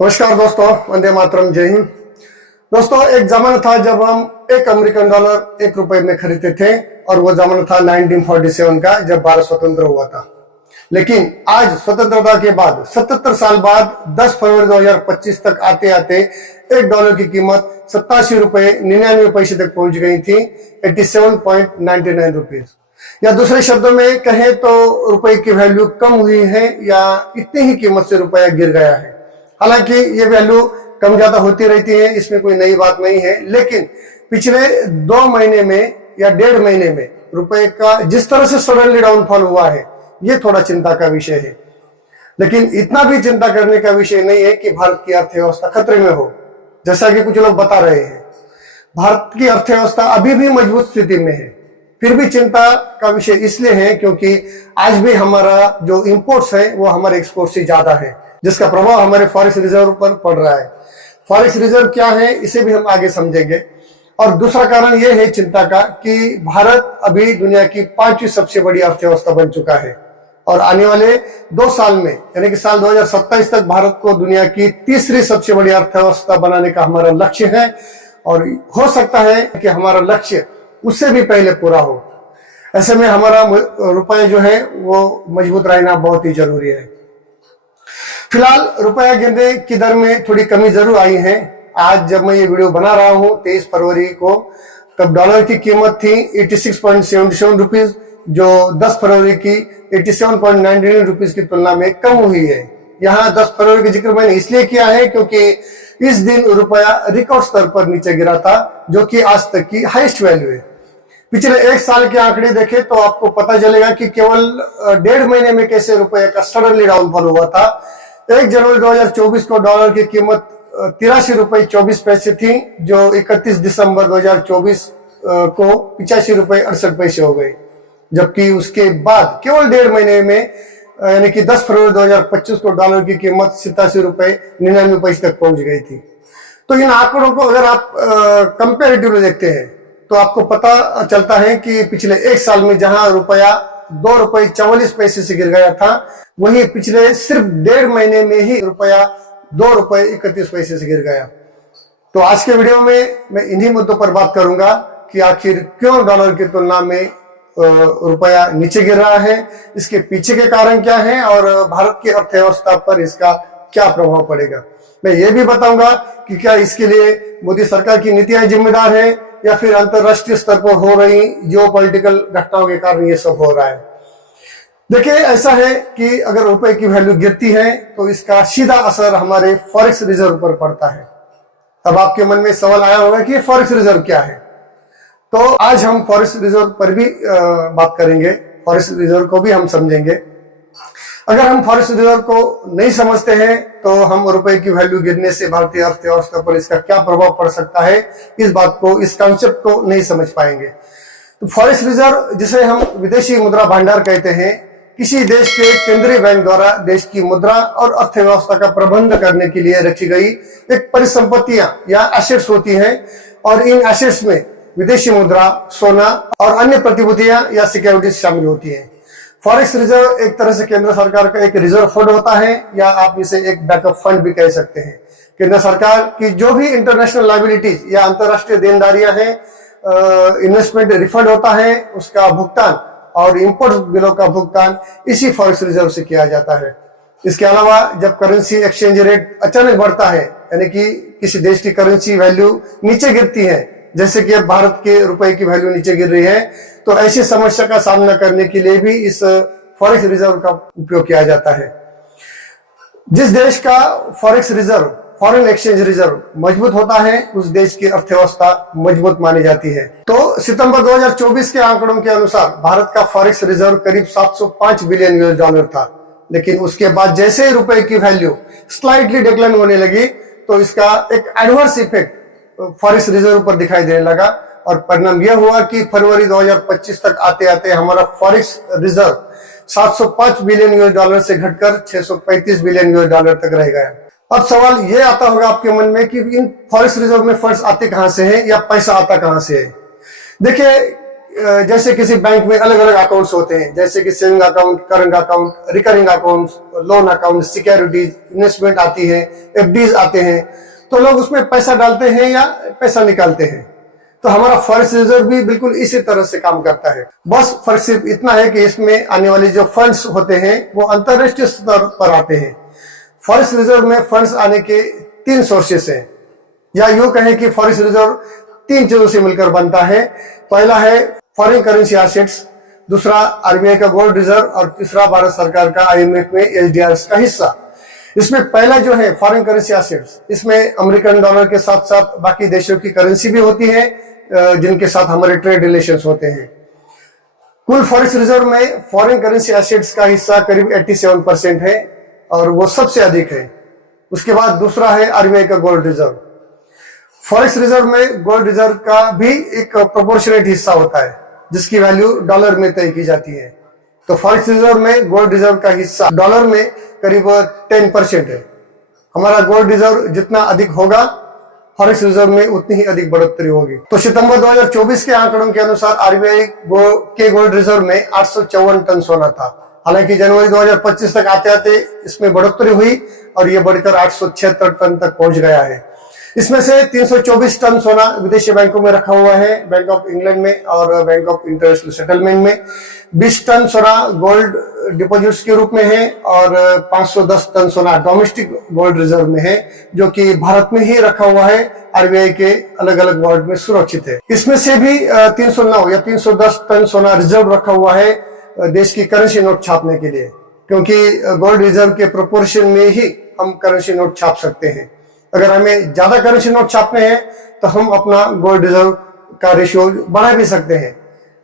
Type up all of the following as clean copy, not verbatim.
नमस्कार दोस्तों, वंदे मातरम, जय हिंद। दोस्तों, एक जमाना था जब हम एक अमेरिकन डॉलर ₹1 में खरीदते थे और वो जमाना था 1947 का, जब भारत स्वतंत्र हुआ था। लेकिन आज स्वतंत्रता के बाद 77 साल बाद 10 फरवरी 2025 तक आते आते $1 की कीमत ₹87.99 तक पहुंच गई थी, 87.99 रुपीज। या दूसरे शब्दों में कहें तो रुपए की वैल्यू कम हुई है या इतनी ही कीमत से रुपया गिर गया है। हालांकि ये वैल्यू कम ज्यादा होती रहती है, इसमें कोई नई बात नहीं है। लेकिन पिछले 2 महीने में या 1.5 महीने में रुपए का जिस तरह से सडनली डाउनफॉल हुआ है, ये थोड़ा चिंता का विषय है। लेकिन इतना भी चिंता करने का विषय नहीं है कि भारत की अर्थव्यवस्था खतरे में हो, जैसा कि कुछ लोग बता रहे हैं। भारत की अर्थव्यवस्था अभी भी मजबूत स्थिति में है। फिर भी चिंता का विषय इसलिए है क्योंकि आज भी हमारा जो इंपोर्ट्स है वो हमारे एक्सपोर्ट से ज्यादा है, जिसका प्रभाव हमारे फॉरेक्स रिजर्व पर पड़ रहा है। फॉरेक्स रिजर्व क्या है, इसे भी हम आगे समझेंगे। और दूसरा कारण यह है चिंता का कि भारत अभी दुनिया की 5वीं सबसे बड़ी अर्थव्यवस्था बन चुका है और आने वाले 2 साल में, यानी कि साल 2027 तक भारत को दुनिया की 3री सबसे बड़ी अर्थव्यवस्था बनाने का हमारा लक्ष्य है। और हो सकता है कि हमारा लक्ष्य उससे भी पहले पूरा हो। ऐसे में हमारा रुपया जो है वो मजबूत रहना बहुत ही जरूरी है। फिलहाल रुपया गिरने की दर में थोड़ी कमी जरूर आई है। आज जब मैं ये वीडियो बना रहा हूं 23 फरवरी को, तब डॉलर की कीमत थी 86.77 रुपीज, जो 10 फरवरी की 87.99 रुपीज की तुलना में कम हुई है। यहाँ 10 फरवरी का जिक्र मैंने इसलिए किया है क्योंकि इस दिन रुपया रिकॉर्ड स्तर पर नीचे गिरा था, जो कि आज तक की हाईएस्ट वैल्यू है। पिछले 1 साल के आंकड़े देखें तो आपको पता चलेगा कि केवल 1.5 महीने में कैसे रुपये का सडनली डाउनफॉल हुआ था। 1 जनवरी 2024 को डॉलर की कीमत ₹83.24 थी, जो 31 दिसंबर 2024 को ₹85.68 हो गई। जबकि उसके बाद केवल 1.5 महीने में, यानी कि 10 फरवरी 2025 को डॉलर की कीमत ₹87.99 तक पहुंच गई थी। तो इन आंकड़ों को अगर आप कंपेरेटिवली देखते हैं तो आपको पता चलता है कि पिछले 1 साल में जहां रुपया ₹2.44 से गिर गया था, वहीं पिछले सिर्फ 1.5 महीने में ही रुपया ₹2.31 से गिर गया। तो आज के वीडियो में मैं इन्हीं मुद्दों पर बात करूंगा कि आखिर क्यों डॉलर की तुलना में रुपया नीचे गिर रहा है, इसके पीछे के कारण क्या है और भारत की अर्थव्यवस्था पर इसका क्या प्रभाव पड़ेगा। मैं ये भी बताऊंगा कि क्या इसके लिए मोदी सरकार की नीतियां जिम्मेदार है या फिर अंतरराष्ट्रीय स्तर पर हो रही जियोपॉलिटिकल घटनाओं के कारण ये सब हो रहा है। देखिए, ऐसा है कि अगर रुपए की वैल्यू गिरती है तो इसका सीधा असर हमारे फॉरेक्स रिजर्व पर पड़ता है। अब आपके मन में सवाल आया होगा कि फॉरेक्स रिजर्व क्या है। तो आज हम फॉरेक्स रिजर्व पर भी बात करेंगे, फॉरेक्स रिजर्व को भी हम समझेंगे। अगर हम फॉरेक्स रिजर्व को नहीं समझते हैं तो हम रुपए की वैल्यू गिरने से भारतीय अर्थव्यवस्था पर इसका क्या प्रभाव पड़ सकता है, इस बात को, इस कॉन्सेप्ट को नहीं समझ पाएंगे। तो फॉरेक्स रिजर्व, जिसे हम विदेशी मुद्रा भंडार कहते हैं, किसी देश के केंद्रीय बैंक द्वारा देश की मुद्रा और अर्थव्यवस्था का प्रबंध करने के लिए रखी गई एक परिसंपत्तियां या एसेट्स होती हैं। और इन एसेट्स में विदेशी मुद्रा, सोना और अन्य प्रतिभूतियां या सिक्योरिटीज शामिल होती हैं। फॉरेक्स रिजर्व एक तरह से केंद्र सरकार का एक रिजर्व फंड होता है, या आप इसे एक बैकअप फंड भी कह सकते हैं। केंद्र सरकार की जो भी इंटरनेशनल लायबिलिटीज या अंतरराष्ट्रीय देनदारियां हैं, इन्वेस्टमेंट रिफंड होता है, उसका भुगतान और इंपोर्ट बिलों का भुगतान इसी फॉरेक्स रिजर्व से किया जाता है। इसके अलावा जब करेंसी एक्सचेंज रेट अचानक बढ़ता है, यानी कि किसी देश की करेंसी वैल्यू नीचे गिरती है, जैसे कि अब भारत के रुपए की वैल्यू नीचे गिर रही है, तो ऐसी समस्या का सामना करने के लिए भी इस फॉरेक्स रिजर्व का उपयोग किया जाता है। जिस देश का forex reserve, foreign exchange reserve मजबूत होता है, उस देश की अर्थव्यवस्था मजबूत मानी जाती है। तो सितंबर 2024 के आंकड़ों के अनुसार भारत का फॉरेक्स रिजर्व करीब $705 बिलियन था। लेकिन उसके बाद जैसे ही रुपए की वैल्यू स्लाइटली डिक्लाइन होने लगी, तो इसका एक एडवर्स इफेक्ट फॉरेक्स रिजर्व पर दिखाई देने लगा। और परिणाम यह हुआ कि फरवरी 2025 तक आते आते हमारा फॉरेक्स रिजर्व $705 बिलियन से घटकर $635 बिलियन तक रह गया। अब सवाल ये आता होगा आपके मन में कि इन फॉरेक्स रिजर्व में फंड्स आते कहां से हैं या पैसा आता कहां से है। देखिए, जैसे किसी बैंक में अलग अलग अकाउंट्स होते हैं, जैसे कि saving account, current account, recurring account, loan account, securities, investment आती है, एफडीज आते हैं, तो लोग उसमें पैसा डालते हैं या पैसा निकालते हैं। तो हमारा फॉरेक्स रिजर्व भी बिल्कुल इसी तरह से काम करता है। बस फर्क सिर्फ इतना है कि इसमें आने वाले जो फंड्स होते हैं वो अंतरराष्ट्रीय स्तर पर आते हैं। फॉरेक्स रिजर्व में फंड्स आने के 3 सोर्सेस हैं, या यूं कहें कि फॉरेक्स रिजर्व 3 चीजों से मिलकर बनता है। पहला है फॉरेन करेंसी एसेट्स, दूसरा आरबीआई का गोल्ड रिजर्व और तीसरा भारत सरकार का आईएमएफ में एसडीआर का हिस्सा। इसमें पहला जो है फॉरेन करेंसी एसेट्स, इसमें अमेरिकन डॉलर के साथ साथ बाकी देशों की करेंसी भी होती है जिनके साथ हमारे ट्रेड रिलेशंस होते हैं। कुल फॉरेक्स रिजर्व में फॉरेन करेंसी एसेट्स का हिस्सा करीब 87% है और वो सबसे अधिक है। उसके बाद दूसरा है आरबीआई का गोल्ड रिजर्व। फॉरेक्स रिजर्व में गोल्ड रिजर्व का भी एक प्रोपोर्शनेट हिस्सा होता है जिसकी वैल्यू डॉलर में तय की जाती है। तो फॉरेक्स रिजर्व में गोल्ड रिजर्व का हिस्सा डॉलर में करीब 10% है। हमारा गोल्ड रिजर्व जितना अधिक होगा, फॉरेक्स रिजर्व में उतनी ही अधिक बढ़ोतरी होगी। तो सितंबर 2024 के आंकड़ों के अनुसार आरबीआई के गोल्ड रिजर्व में 854 टन सोना था। हालांकि जनवरी 2025 तक आते आते इसमें बढ़ोतरी हुई और ये बढ़कर 876 टन तक पहुंच गया है। इसमें से 324 टन सोना विदेशी बैंकों में रखा हुआ है, बैंक ऑफ इंग्लैंड में और बैंक ऑफ इंटरनेशनल सेटलमेंट में। 20 टन सोना गोल्ड डिपॉजिट्स के रूप में है और 510 टन सोना डोमेस्टिक गोल्ड रिजर्व में है, जो कि भारत में ही रखा हुआ है, आरबीआई के अलग अलग वार्ड में सुरक्षित है। इसमें से भी 309 या 310 टन सोना रिजर्व रखा हुआ है देश की करेंसी नोट छापने के लिए, क्योंकि गोल्ड रिजर्व के प्रोपोर्शन में ही हम करेंसी नोट छाप सकते हैं। अगर हमें ज्यादा करेंसी नोट छापने हैं तो हम अपना गोल्ड रिजर्व का रेशियो बढ़ा भी सकते हैं।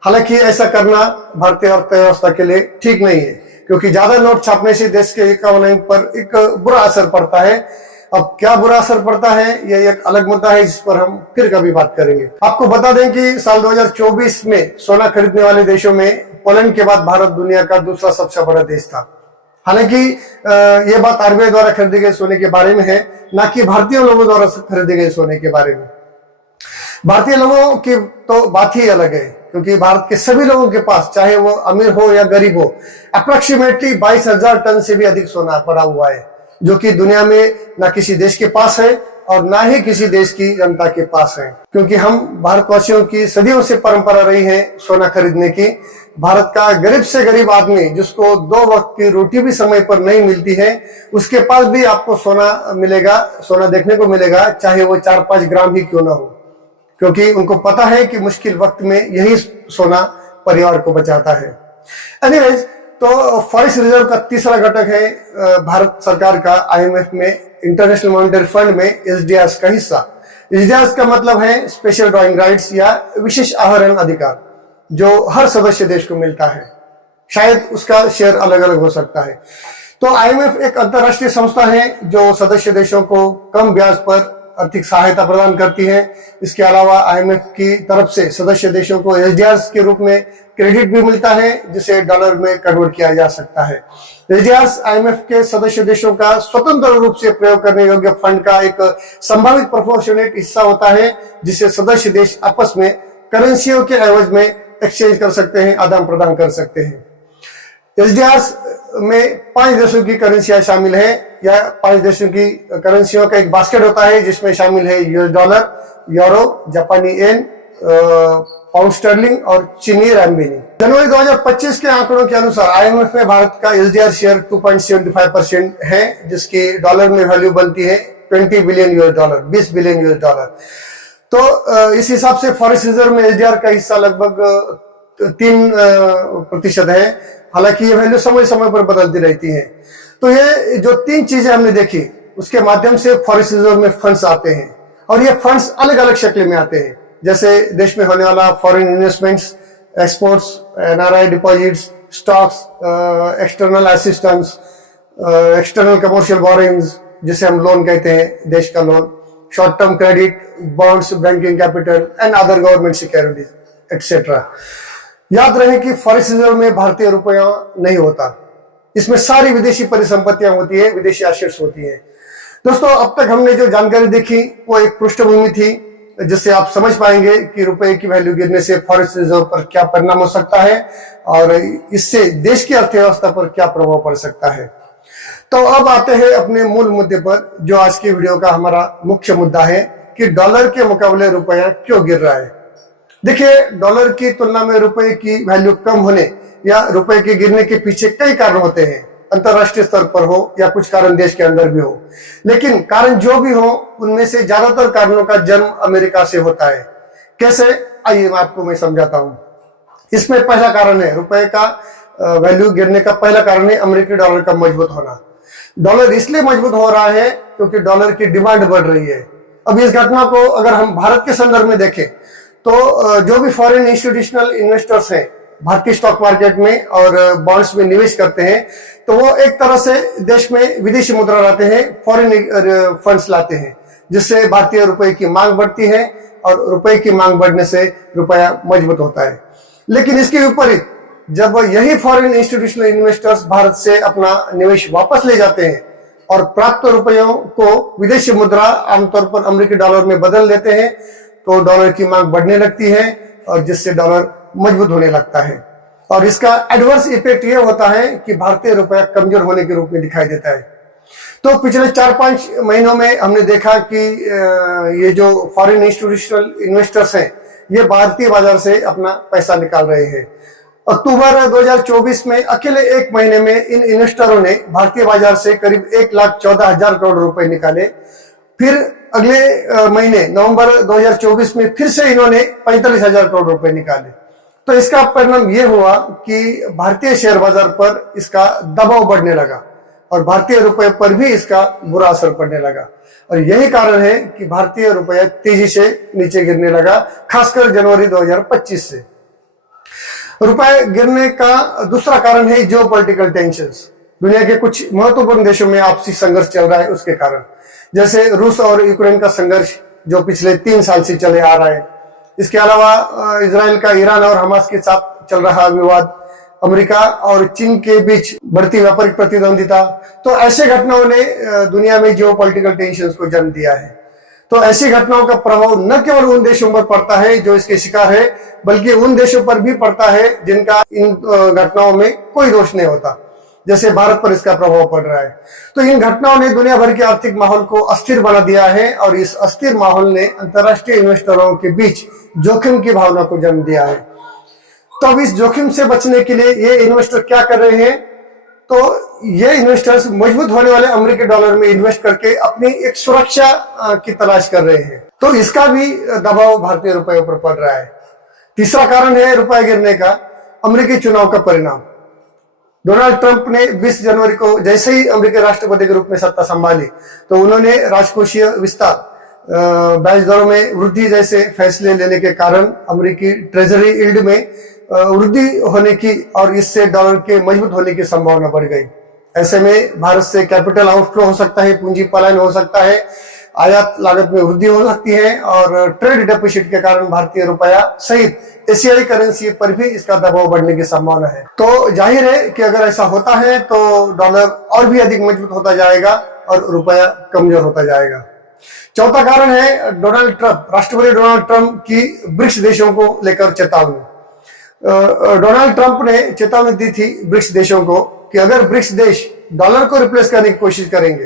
हालांकि ऐसा करना भारतीय अर्थव्यवस्था के लिए ठीक नहीं है, क्योंकि ज्यादा नोट छापने से देश के इकोनॉमी पर एक बुरा असर पड़ता है। अब क्या बुरा असर पड़ता है यह एक अलग मुद्दा है, जिस पर हम फिर कभी बात करेंगे। आपको बता दें कि साल 2024 में सोना खरीदने वाले देशों में पोलैंड के बाद भारत दुनिया का दूसरा सबसे बड़ा देश था। हालांकि ये बात आरबीआई द्वारा खरीदे गए सोने के बारे में है, ना कि भारतीय लोगों द्वारा खरीदे गए सोने के बारे में। भारतीय लोगों की तो बात ही अलग है, क्योंकि भारत के सभी लोगों के पास, चाहे वो अमीर हो या गरीब हो, अप्रोक्सीमेटली 22,000 टन से भी अधिक सोना पड़ा हुआ है, जो कि दुनिया में ना किसी देश के पास है और ना ही किसी देश की जनता के पास है। क्योंकि हम भारतवासियों की सदियों से परंपरा रही है सोना खरीदने की। भारत का गरीब से गरीब आदमी, जिसको 2 वक्त की रोटी भी समय पर नहीं मिलती है, उसके पास भी आपको सोना मिलेगा, सोना देखने को मिलेगा, चाहे वो 4-5 ग्राम ही क्यों ना हो, क्योंकि उनको पता है कि मुश्किल वक्त में यही सोना परिवार को बचाता है। एनीवेज, तो फॉरेक्स रिजर्व का तीसरा घटक है भारत सरकार का आईएमएफ में, इंटरनेशनल मॉनेटरी फंड में एसडीआर का हिस्सा। एसडीआर का मतलब है स्पेशल ड्रॉइंग राइट्स या विशेष आहरण अधिकार, जो हर सदस्य देश को मिलता है। शायद उसका शेयर अलग अलग हो सकता है। तो आईएमएफ एक अंतरराष्ट्रीय संस्था है जो सदस्य देशों को कम ब्याज पर आर्थिक सहायता प्रदान करती है। इसके अलावा आईएमएफ की तरफ से सदस्य देशों को एसडीआर के रूप में क्रेडिट भी मिलता है, जिसे डॉलर में कन्वर्ट किया जा सकता है। एसडीआर आईएमएफ के सदस्य देशों का स्वतंत्र रूप से प्रयोग करने योग्य फंड का एक संभावित प्रोपोर्शनेट हिस्सा होता है, जिसे सदस्य देश आपस में करेंसियों के एवज में एक्सचेंज कर सकते हैं, आदान प्रदान कर सकते हैं। एसडीआर में 5 देशों की करेंसियां शामिल है, या 5 देशों की करेंसियों का एक बास्केट होता है, जिसमें शामिल है यूएस डॉलर, यूरो, जापानी येन, पाउंड स्टर्लिंग और चीनी रैनबीनी। जनवरी 2025 के आंकड़ों के अनुसार आईएमएफ में भारत का एसडीआर शेयर 2.75% है, जिसकी डॉलर में वैल्यू बनती है $20 बिलियन, $20 बिलियन। तो इस हिसाब से फॉरेक्स रिजर्व में एसडीआर का हिस्सा लगभग 3% है। हालांकि ये वैल्यू समय समय पर बदलती रहती है। तो ये जो 3 चीजें हमने देखी, उसके माध्यम से फॉरेक्स रिजर्व में फंड्स आते हैं, और ये फंड्स अलग अलग शक्ल में आते हैं, जैसे देश में होने वाला foreign investments, exports, NRI deposits, stocks, external assistance, external commercial borings, जिसे हम लोन कहते हैं, देश का loan, short term credit, bonds, banking capital and other government securities etcetera. याद रहे कि फॉरेक्स रिजर्व में भारतीय रुपया नहीं होता, इसमें सारी विदेशी परिसंपत्तियां होती है, विदेशी एसेट्स होती है। दोस्तों, अब तक हमने जो जानकारी देखी वो एक पृष्ठभूमि थी जिससे आप समझ पाएंगे कि रुपए की वैल्यू गिरने से फॉरेक्स रिजर्व पर क्या परिणाम हो सकता है और इससे देश की अर्थव्यवस्था पर क्या प्रभाव पड़ सकता है। तो अब आते हैं अपने मूल मुद्दे पर, जो आज की वीडियो का हमारा मुख्य मुद्दा है कि डॉलर के मुकाबले रुपया क्यों गिर रहा है। देखिए, डॉलर की तुलना में रुपए की वैल्यू कम होने या रुपए के गिरने के पीछे कई कारण होते हैं, अंतरराष्ट्रीय स्तर पर हो या कुछ कारण देश के अंदर भी हो। लेकिन कारण जो भी हो, उनमें से ज्यादातर कारणों का जन्म अमेरिका से होता है। कैसे, आइए मैं समझाता हूं। इसमें पहला कारण है रुपए का वैल्यू गिरने का पहला कारण है अमेरिकी डॉलर का मजबूत होना। डॉलर इसलिए मजबूत हो रहा है क्योंकि डॉलर की डिमांड बढ़ रही है। अब इस घटना को अगर हम भारत के संदर्भ में देखें तो जो भी फॉरेन इंस्टीट्यूशनल इन्वेस्टर्स हैं भारतीय स्टॉक मार्केट में और बॉन्ड्स में निवेश करते हैं, तो वो एक तरह से देश में विदेशी मुद्रा लाते हैं, फॉरेन फंड्स लाते हैं, जिससे भारतीय रुपए की मांग बढ़ती है और रुपए की मांग बढ़ने से रुपया मजबूत होता है। लेकिन इसके विपरीत जब यही फॉरेन इंस्टीट्यूशनल इन्वेस्टर्स भारत से अपना निवेश वापस ले जाते हैं और प्राप्त रुपयों को विदेशी मुद्रा आमतौर पर अमेरिकी डॉलर में बदल देते हैं, तो डॉलर की मांग बढ़ने लगती है और जिससे डॉलर मजबूत होने लगता है। और इसका एडवर्स इफेक्ट यह होता है कि भारतीय रुपया कमजोर होने के रूप में दिखाई देता है। तो पिछले 4-5 महीनों में हमने देखा कि ये जो फॉरेन इंस्टीट्यूशनल इन्वेस्टर्स हैं, ये भारतीय बाजार से अपना पैसा निकाल रहे हैं। अक्टूबर 2024 में अकेले एक महीने में इन इन्वेस्टरों ने भारतीय बाजार से करीब 1,14,000 करोड़ रुपए निकाले। फिर अगले महीने नवंबर 2024 में फिर से इन्होंने 45,000 करोड़ रुपए निकाले। तो इसका परिणाम यह हुआ कि भारतीय शेयर बाजार पर इसका दबाव बढ़ने लगा और भारतीय रुपए पर भी इसका बुरा असर पड़ने लगा। और यही कारण है कि भारतीय रुपया तेजी से नीचे गिरने लगा, खासकर जनवरी 2025 से। रुपए गिरने का दूसरा कारण है जियोपॉलिटिकल टेंशंस। दुनिया के कुछ महत्वपूर्ण देशों में आपसी संघर्ष चल रहा है उसके कारण, जैसे रूस और यूक्रेन का संघर्ष जो पिछले 3 साल से चले आ रहा है। इसके अलावा इजराइल का ईरान और हमास के साथ चल रहा विवाद, अमेरिका और चीन के बीच बढ़ती व्यापारिक प्रतिद्वंदिता। तो ऐसे घटनाओं ने दुनिया में जियोपॉलिटिकल टेंशंस को जन्म दिया है। तो ऐसी घटनाओं का प्रभाव न केवल उन देशों पर पड़ता है जो इसके शिकार है, बल्कि उन देशों पर भी पड़ता है जिनका इन घटनाओं में कोई दोष नहीं होता, जैसे भारत पर इसका प्रभाव पड़ रहा है। तो इन घटनाओं ने दुनिया भर के आर्थिक माहौल को अस्थिर बना दिया है और इस अस्थिर माहौल ने अंतर्राष्ट्रीय इन्वेस्टरों के बीच जोखिम की भावना को जन्म दिया है। तो अब इस जोखिम से बचने के लिए ये इन्वेस्टर क्या कर रहे हैं? तो ये इन्वेस्टर्स मजबूत होने वाले अमेरिकी डॉलर में इन्वेस्ट करके अपनी एक सुरक्षा की तलाश कर रहे हैं। तो इसका भी दबाव भारतीय रुपये पर पड़ रहा है। तीसरा कारण है रुपये गिरने का अमेरिकी चुनाव का परिणाम। डोनाल्ड ट्रंप ने 20 जनवरी को जैसे ही अमेरिकी राष्ट्रपति के रूप में सत्ता संभाली, तो उन्होंने राजकोषीय विस्तार, ब्याज दरों में वृद्धि जैसे फैसले लेने के कारण अमेरिकी ट्रेजरी यील्ड में वृद्धि होने की और इससे डॉलर के मजबूत होने की संभावना बढ़ गई। ऐसे में भारत से कैपिटल आउटफ्लो हो सकता है, पूंजी पलायन हो सकता है, आयात लागत में वृद्धि हो सकती है और ट्रेड डेफिसिट के कारण भारतीय रुपया सहित एशियाई करेंसी पर भी इसका दबाव बढ़ने की संभावना है। तो जाहिर है कि अगर ऐसा होता है तो डॉलर और भी अधिक मजबूत होता जाएगा और रुपया कमजोर होता जाएगा। चौथा कारण है डोनाल्ड ट्रंप, राष्ट्रपति डोनाल्ड ट्रंप की ब्रिक्स देशों को लेकर चेतावनी। डोनाल्ड ट्रंप ने चेतावनी दी थी ब्रिक्स देशों को कि अगर ब्रिक्स देश डॉलर को रिप्लेस करने की कोशिश करेंगे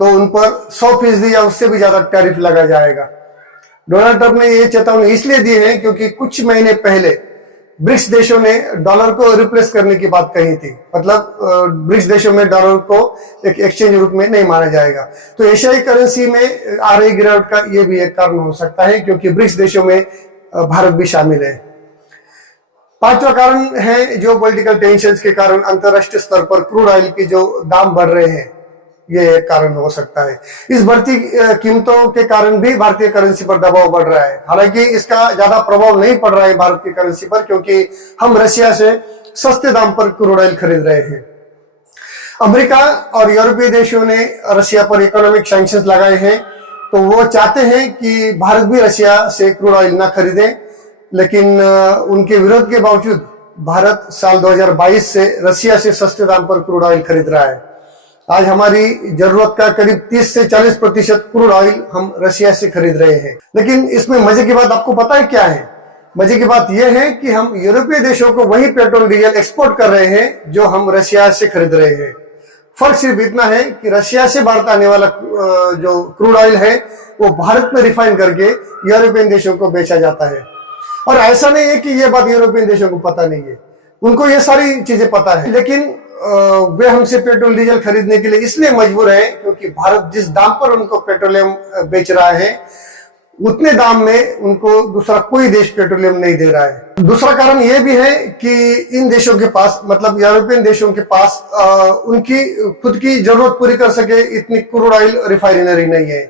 तो उन पर 100% या उससे भी ज्यादा टैरिफ लगाया जाएगा। डोनाल्ड ट्रंप ने ये चेतावनी इसलिए दी है क्योंकि कुछ महीने पहले ब्रिक्स देशों ने डॉलर को रिप्लेस करने की बात कही थी। मतलब ब्रिक्स देशों में डॉलर को एक एक्सचेंज रूप में नहीं माना जाएगा। तो एशियाई करेंसी में आ रही गिरावट का ये भी एक कारण हो सकता है क्योंकि ब्रिक्स देशों में भारत भी शामिल है। पांचवा कारण है जियोपॉलिटिकल टेंशंस के कारण अंतरराष्ट्रीय स्तर पर क्रूड ऑयल के जो दाम बढ़ रहे हैं, ये एक कारण हो सकता है। इस बढ़ती कीमतों के कारण भी भारतीय करेंसी पर दबाव बढ़ रहा है। हालांकि इसका ज्यादा प्रभाव नहीं पड़ रहा है भारत की करेंसी पर, क्योंकि हम रशिया से सस्ते दाम पर क्रूड ऑयल खरीद रहे हैं। अमेरिका और यूरोपीय देशों ने रशिया पर इकोनॉमिक सैंक्शंस लगाए हैं, तो वो चाहते हैं कि भारत भी रशिया से क्रूड ऑयल न खरीदे, लेकिन उनके विरोध के बावजूद भारत साल 2022 से रशिया से सस्ते दाम पर क्रूड ऑयल खरीद रहा है। आज हमारी जरूरत का करीब 30 से 40% क्रूड ऑयल हम रशिया से खरीद रहे हैं। लेकिन इसमें मजे की बात आपको पता है क्या है? मजे की बात यह है कि हम यूरोपीय देशों को वही पेट्रोल डीजल एक्सपोर्ट कर रहे हैं जो हम रशिया से खरीद रहे हैं। फर्क सिर्फ इतना है कि रशिया से भारत आने वाला जो क्रूड ऑयल है वो भारत में रिफाइन करके यूरोपियन देशों को बेचा जाता है। और ऐसा नहीं है कि ये बात यूरोपियन देशों को पता नहीं है, उनको ये सारी चीजें पता है, लेकिन वे हमसे पेट्रोल डीजल खरीदने के लिए इसलिए मजबूर है क्योंकि भारत जिस दाम पर उनको पेट्रोलियम बेच रहा है उतने दाम में उनको दूसरा कोई देश पेट्रोलियम नहीं दे रहा है। दूसरा कारण यह भी है कि इन देशों के पास, मतलब यूरोपियन देशों के पास उनकी खुद की जरूरत पूरी कर सके इतनी क्रूड ऑयल रिफाइनरी नहीं है,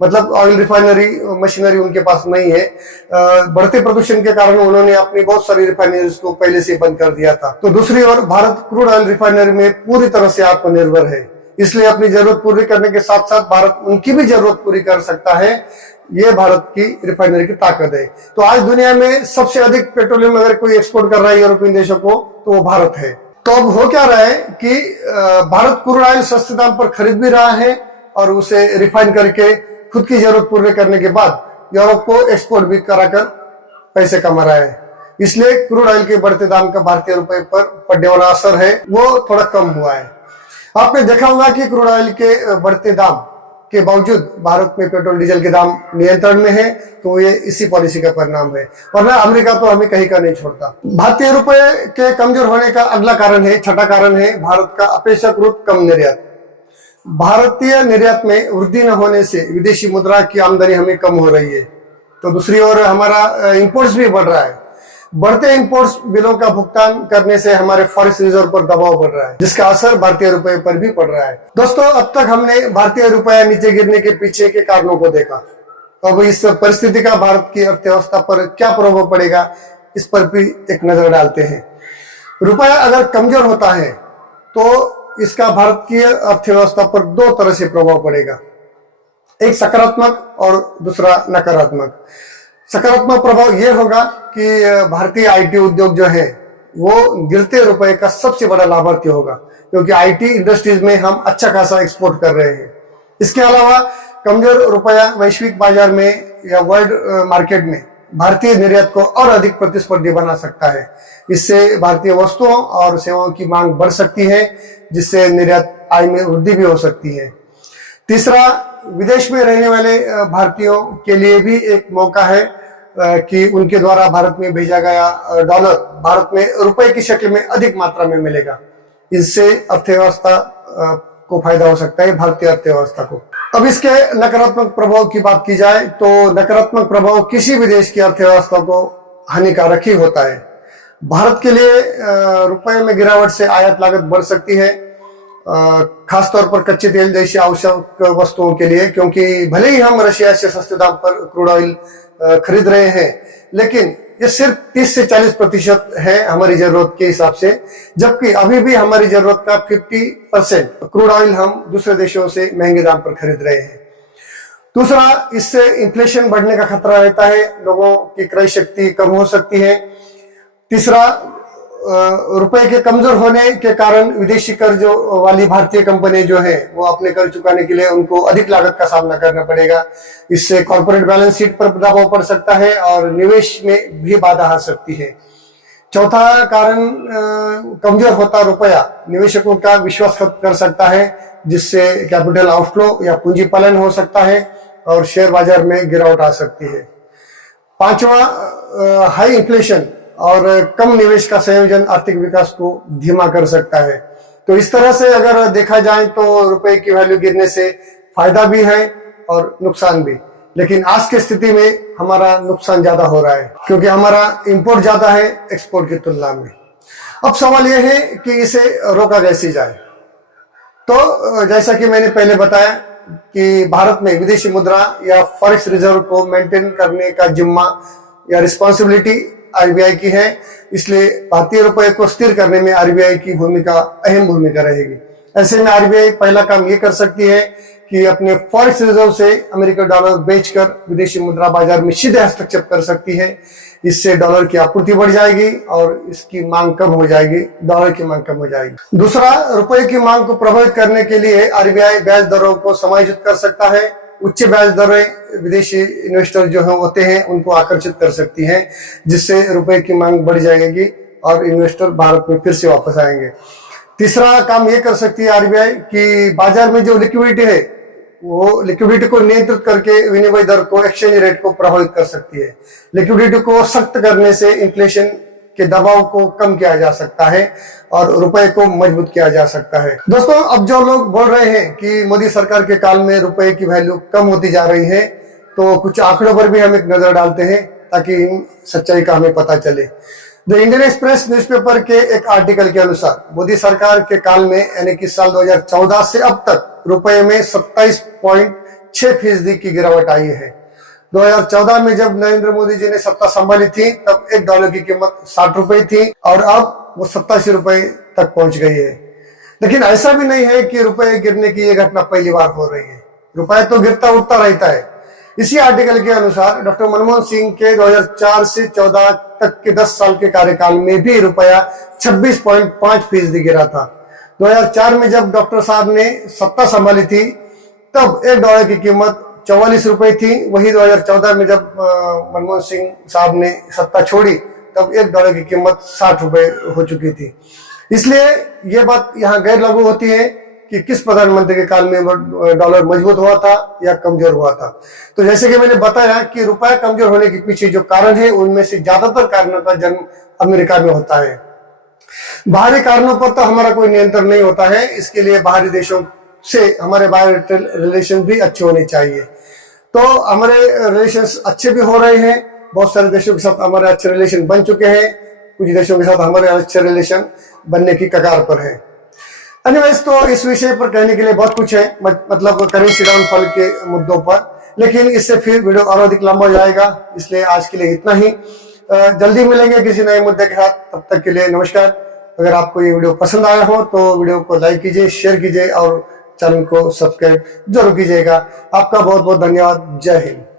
मतलब ऑयल रिफाइनरी मशीनरी उनके पास नहीं है। बढ़ते प्रदूषण के कारण उन्होंने अपनी बहुत सारी रिफाइनरीज को पहले से बंद कर दिया था। तो दूसरी ओर भारत क्रूड ऑयल रिफाइनरी में पूरी तरह से आत्मनिर्भर है, इसलिए अपनी जरूरत पूरी करने के साथ साथ भारत उनकी भी जरूरत पूरी कर सकता है। ये भारत की रिफाइनरी की ताकत है। तो आज दुनिया में सबसे अधिक पेट्रोलियम अगर कोई एक्सपोर्ट कर रहा है यूरोपियन देशों को तो वो भारत है। तो अब हो क्या रहा है कि भारत क्रूड ऑयल सस्ते दाम पर खरीद भी रहा है और उसे रिफाइन करके खुद की जरूरत पूरी करने के बाद यूरोप को एक्सपोर्ट भी कराकर पैसे कमा रहा है। इसलिए क्रूड ऑयल के बढ़ते दाम का भारतीय रुपए पर पड़ने वाला असर है वो थोड़ा कम हुआ है। आपने देखा होगा कि क्रूड ऑयल के बढ़ते दाम के बावजूद भारत में पेट्रोल डीजल के दाम नियंत्रण में है, तो ये इसी पॉलिसी का परिणाम है, वरना अमेरिका तो हमें कहीं का नहीं छोड़ता। भारतीय रुपए के कमजोर होने का अगला कारण है, छठा कारण है भारत का अपेक्षाकृत कम निर्यात। भारतीय निर्यात में वृद्धि न होने से विदेशी मुद्रा की आमदनी हमें कम हो रही है, तो दूसरी ओर हमारा इंपोर्ट्स भी बढ़ रहा है। बढ़ते इंपोर्ट्स बिलों का भुगतान करने से हमारे फॉरेक्स रिजर्व पर दबाव बढ़ रहा है, जिसका असर भारतीय रुपए पर भी पड़ रहा है। दोस्तों, अब तक हमने भारतीय रुपया नीचे गिरने के पीछे के कारणों को देखा। अब इस परिस्थिति का भारत की अर्थव्यवस्था पर क्या प्रभाव पड़ेगा, इस पर भी एक नजर डालते हैं। रुपया अगर कमजोर होता है तो इसका भारत की अर्थव्यवस्था पर दो तरह से प्रभाव पड़ेगा, एक सकारात्मक और दूसरा नकारात्मक। सकारात्मक प्रभाव यह होगा कि भारतीय आईटी उद्योग जो है वो गिरते रुपए का सबसे बड़ा लाभार्थी होगा, क्योंकि आईटी इंडस्ट्रीज में हम अच्छा खासा एक्सपोर्ट कर रहे हैं। इसके अलावा कमजोर रुपया वैश्विक बाजार में या वर्ल्ड मार्केट में भारतीय निर्यात को और अधिक प्रतिस्पर्धी बना सकता है। इससे भारतीय वस्तुओं और सेवाओं की मांग बढ़ सकती है, जिससे निर्यात आय में वृद्धि भी हो सकती है। तीसरा, विदेश में रहने वाले भारतीयों के लिए भी एक मौका है कि उनके द्वारा भारत में भेजा गया डॉलर भारत में रुपए की शक्ल में अधिक मात्रा में मिलेगा। इससे अर्थव्यवस्था को फायदा हो सकता है, भारतीय अर्थव्यवस्था को। अब इसके नकारात्मक प्रभाव की बात की जाए तो नकारात्मक प्रभाव किसी भी देश की अर्थव्यवस्था को हानिकारक ही होता है। भारत के लिए रुपए में गिरावट से आयात लागत बढ़ सकती है, खासतौर पर कच्चे तेल जैसी आवश्यक वस्तुओं के लिए, क्योंकि भले ही हम रशिया से सस्ते दाम पर क्रूड ऑयल खरीद रहे हैं, लेकिन ये सिर्फ 30 से 40% है हमारी जरूरत के हिसाब से, जबकि अभी भी हमारी जरूरत का 50% क्रूड ऑयल हम दूसरे देशों से महंगे दाम पर खरीद रहे हैं। दूसरा, इससे इन्फ्लेशन बढ़ने का खतरा रहता है, लोगों की क्रय शक्ति कम हो सकती है। तीसरा, रुपए के कमजोर होने के कारण विदेशी कर्ज वाली भारतीय कंपनी जो है वो अपने कर्ज चुकाने के लिए उनको अधिक लागत का सामना करना पड़ेगा। इससे कॉर्पोरेट बैलेंस शीट पर दबाव पड़ सकता है और निवेश में भी बाधा आ सकती है। चौथा कारण, कमजोर होता रुपया निवेशकों का विश्वास खत्म कर सकता है, जिससे कैपिटल आउटफ्लो या पूंजी पलायन हो सकता है और शेयर बाजार में गिरावट आ सकती है। पांचवा, हाई इन्फ्लेशन और कम निवेश का संयोजन आर्थिक विकास को धीमा कर सकता है। तो इस तरह से अगर देखा जाए तो रुपए की वैल्यू गिरने से फायदा भी है और नुकसान भी, लेकिन आज की स्थिति में हमारा नुकसान ज्यादा हो रहा है क्योंकि हमारा इंपोर्ट ज्यादा है एक्सपोर्ट की तुलना में। अब सवाल यह है कि इसे रोका कैसे जाए। तो जैसा कि मैंने पहले बताया कि भारत में विदेशी मुद्रा या फॉरेक्स रिजर्व को मेंटेन करने का जिम्मा या रिस्पॉन्सिबिलिटी आरबीआई की है, इसलिए भारतीय रुपए को स्थिर करने में आरबीआई की भूमिका अहम भूमिका रहेगी। ऐसे में आरबीआई पहला काम ये कर सकती है कि अपने फॉरेक्स रिजर्व से अमेरिकन डॉलर बेचकर विदेशी मुद्रा बाजार में सीधे हस्तक्षेप कर सकती है। इससे डॉलर की आपूर्ति बढ़ जाएगी और इसकी मांग कम हो जाएगी, डॉलर की मांग कम हो जाएगी। दूसरा, रुपए की मांग को प्रभावित करने के लिए आरबीआई ब्याज दरों को समायोजित कर सकता है। उच्च ब्याज दरें विदेशी इन्वेस्टर जो होते हैं उनको आकर्षित कर सकती हैं, जिससे रुपए की मांग बढ़ जाएगी और इन्वेस्टर भारत में फिर से वापस आएंगे। तीसरा काम ये कर सकती है आरबीआई कि बाजार में जो लिक्विडिटी है वो लिक्विडिटी को नियंत्रित करके विनिमय दर को, एक्सचेंज रेट को प्रभावित कर सकती है। लिक्विडिटी को सख्त करने से इन्फ्लेशन के दबाव को कम किया जा सकता है और रुपए को मजबूत किया जा सकता है। दोस्तों, अब जो लोग बोल रहे हैं कि मोदी सरकार के काल में रुपए की वैल्यू कम होती जा रही है, तो कुछ आंकड़ों पर भी हम एक नजर डालते हैं ताकि सच्चाई का हमें पता चले। द इंडियन एक्सप्रेस न्यूज़पेपर के एक आर्टिकल के अनुसार मोदी सरकार के काल में यानी कि साल 2014 से अब तक रुपए में 27.6% की गिरावट आई है। 2014 में जब नरेंद्र मोदी जी ने सत्ता संभाली थी तब $1 की कीमत 60 रुपए थी और अब वो 87 रुपए तक पहुंच गई है। लेकिन ऐसा भी नहीं है कि रुपए गिरने की ये घटना पहली बार हो रही है। रुपए तो गिरता उठता रहता है। इसी आर्टिकल के अनुसार डॉक्टर मनमोहन सिंह के 2004 से 14 तक के 10 साल के कार्यकाल में भी रुपया 26.5% गिरा था। 2004 में जब डॉक्टर साहब ने सत्ता संभाली थी तब $1 की कीमत 44 रुपए थी। वही 2014 में जब मनमोहन सिंह साहब ने सत्ता छोड़ी तब $1 की कीमत 60 रुपए हो चुकी थी। इसलिए यह बात यहाँ गैर लागू होती है कि किस प्रधानमंत्री के काल में डॉलर मजबूत हुआ था या कमजोर हुआ था। तो जैसे कि मैंने बताया कि रुपया कमजोर होने के पीछे जो कारण है उनमें से ज्यादातर कारणों का जन्म अमेरिका में होता है। बाहरी कारणों पर तो हमारा कोई नियंत्रण नहीं होता है। इसके लिए बाहरी देशों से हमारे बायलैटरल रिलेशन भी अच्छे होने चाहिए। तो हमारे रिलेशंस अच्छे भी हो रहे हैं। बहुत सारे देशों के साथ हमारे अच्छे रिलेशन बन चुके हैं। कुछ देशों के साथ हमारे अच्छे रिलेशन बनने की कगार पर है। एनीवेज, तो इस विषय पर कहने के लिए बहुत कुछ है, मतलब करेंसी डाउनफॉल के मुद्दों पर, लेकिन इससे फिर वीडियो और अधिक लंबा हो जाएगा। इसलिए आज के लिए इतना ही। जल्दी मिलेंगे किसी नए मुद्दे के साथ। तब तक के लिए नमस्कार। अगर आपको ये वीडियो पसंद आया हो तो वीडियो को लाइक कीजिए, शेयर कीजिए और चैनल को सब्सक्राइब जरूर कीजिएगा। आपका बहुत बहुत धन्यवाद। जय हिंद।